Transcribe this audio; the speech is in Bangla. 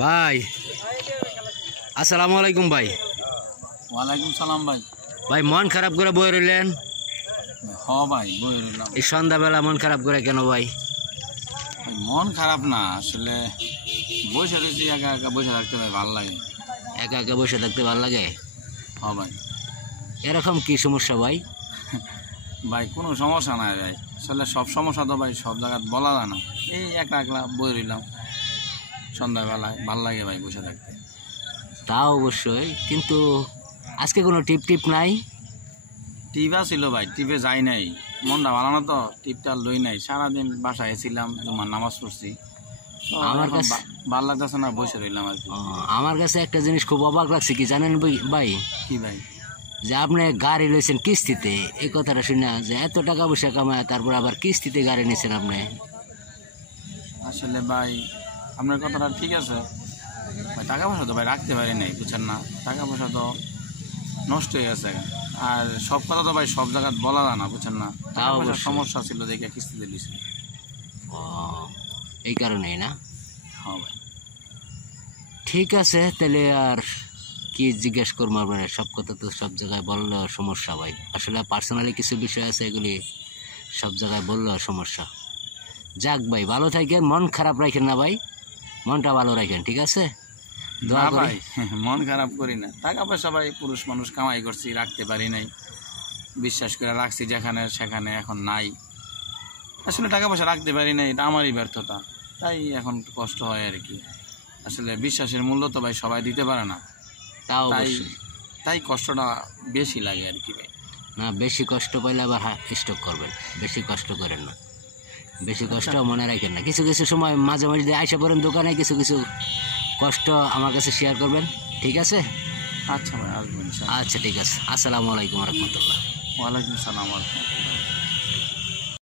ভাই আসসালামু আলাইকুম ভাই। ওয়ালাইকুম সালাম ভাই। ভাই মন খারাপ করে বই রইলেন? হ ভাই বই রইলাম। এই সন্ধ্যাবেলা মন খারাপ করে কেন ভাই? মন খারাপ না, আসলে বসে রয়েছি একা একা, বসে থাকতে ভাই ভালো লাগে। একা একা বসে থাকতে ভালো লাগে? হ ভাই। এরকম কি সমস্যা ভাই? ভাই কোনো সমস্যা নাই ভাই, আসলে সব সমস্যা তো ভাই সব জায়গায় বলা যায় না। এই একলা একলা বই রইলাম সন্ধ্যাবেলায়, ভাল লাগে ভাই বসে থাকতে। তা অবশ্যই, কিন্তু আজকে কোনো টিপ নাই? টিপা ছিল ভাই, টিপে যাই নাই, মনটা ভালো না তো, টিপটা লই নাই। সারাদিন বাসায় ছিলাম, জুমার নামাজ পড়ছি, আমার কাছে ভাল লাগতেছে না, বসে রইলাম আর কি। আমার কাছে একটা জিনিস খুব অবাক লাগছে, কি জানেন ভাই? কি ভাই? যে আপনি গাড়ি লইছেন কিস্তিতে, এই কথাটা শুনে যে এত টাকা পয়সা কামায় তারপর আবার কিস্তিতে গাড়ি নিয়েছেন আপনি। আসলে ভাই আপনার কথাটা ঠিক আছে ভাই, টাকা পয়সা তো ভাই রাখতে পারি নাই, বুঝছেন না, টাকা পয়সা তো নষ্ট হয়ে গেছে। আর সব কথা তো ভাই সব জায়গায় বলা যায় না, বুঝছেন না, টাকা পয়সার সমস্যা ছিল দেখে কিস্তিতে দিছি। ও, এই কারণেই না? হ্যাঁ ভাই। ঠিক আছে, তাহলে আর কি জিজ্ঞেস করবো আপনার, সব কথা তো সব জায়গায় বললেও সমস্যা ভাই। আসলে পার্সোনালি কিছু বিষয় আছে, এগুলি সব জায়গায় বললেও সমস্যা। যাক ভাই, ভালো থাকেন, মন খারাপ রাখেন না ভাই, মনটা ভালো রাখেন, ঠিক আছে? না ভাই মন খারাপ করি না, টাকা পয়সা ভাই পুরুষ মানুষ কামাই করছি, রাখতে পারি নাই, বিশ্বাস করে রাখছি যেখানে সেখানে, এখন নাই। আসলে টাকা পয়সা রাখতে পারি নাই, এটা আমারই ব্যর্থতা, তাই এখন কষ্ট হয় আর কি। আসলে বিশ্বাসের মূল্য তো ভাই সবাই দিতে পারে না, তাই কষ্টটা বেশি লাগে আর কি ভাই। না, বেশি কষ্ট পাইলে আবার স্টক করবেন, বেশি কষ্ট করেন না, বেশি কষ্ট মনে রাখেন না। কিছু কিছু সময় মাঝে মাঝে আইসা পড়েন দোকানে, কিছু কিছু কষ্ট আমার কাছে শেয়ার করবেন, ঠিক আছে? আচ্ছা ভাই, আসবেন। আচ্ছা ঠিক আছে, আসসালামু আলাইকুম রহমতুল্লাহ। ওয়ালাইকুম সালাম।